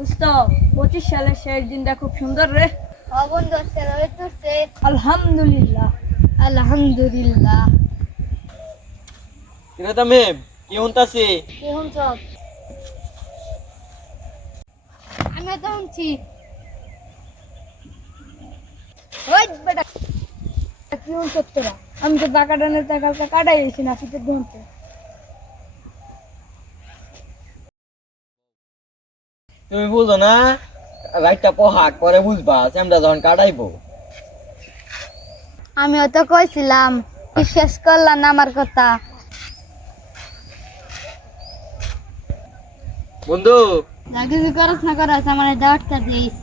দোস্ত 25 সালের শেষ দিনটা খুব সুন্দর রে। বন্ধু হচ্ছে আলহামদুলিল্লাহ। আলহামদুলিল্লাহ। কিরে তামিম কি হুনতাছি? কি শুনছ? আমিও তো শুনছি। ওই বেটা কি হল তোরা? আমি তো টাকা ডানের টাকা কাটাই গেছি না শীতের ঘন্টে। তুমি বুঝো না, রাইটটা পোহাক পরে বুঝবা আমরা যখন কাটাইবো। আমিও তো কইছিলাম, বিশ্বাস করলাম না আমার কথা। বন্ধু যা কিছু করস না করস আমার দাওয়াতটা দিস।